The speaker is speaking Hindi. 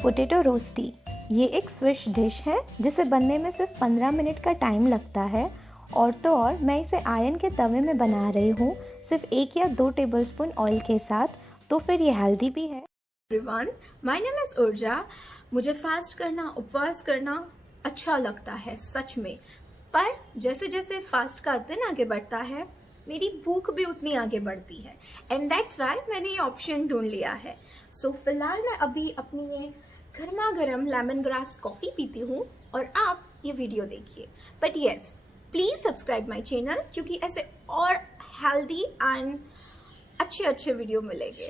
पोटैटो रोस्टी ये एक स्विश डिश है जिसे बनने में सिर्फ 15 मिनट का टाइम लगता है। और तो और मैं इसे आयरन के तवे में बना रही हूँ, सिर्फ 1 या 2 टेबलस्पून ऑयल के साथ, तो फिर ये हेल्दी भी है। एवरीवन, माय नेम इज ऊर्जा। मुझे फास्ट करना, उपवास करना अच्छा लगता है सच में, पर जैसे जैसे फास्ट का दिन आगे बढ़ता है मेरी भूख भी उतनी आगे बढ़ती है, एंड दैट्स वाई मैंने ये ऑप्शन ढूंढ लिया है। सो फिलहाल मैं अभी अपनी ये गर्मा गर्म लेमन ग्रास कॉफ़ी पीती हूँ और आप ये वीडियो देखिए। But yes, please subscribe my channel, क्योंकि ऐसे और हेल्दी एंड अच्छे वीडियो मिलेंगे।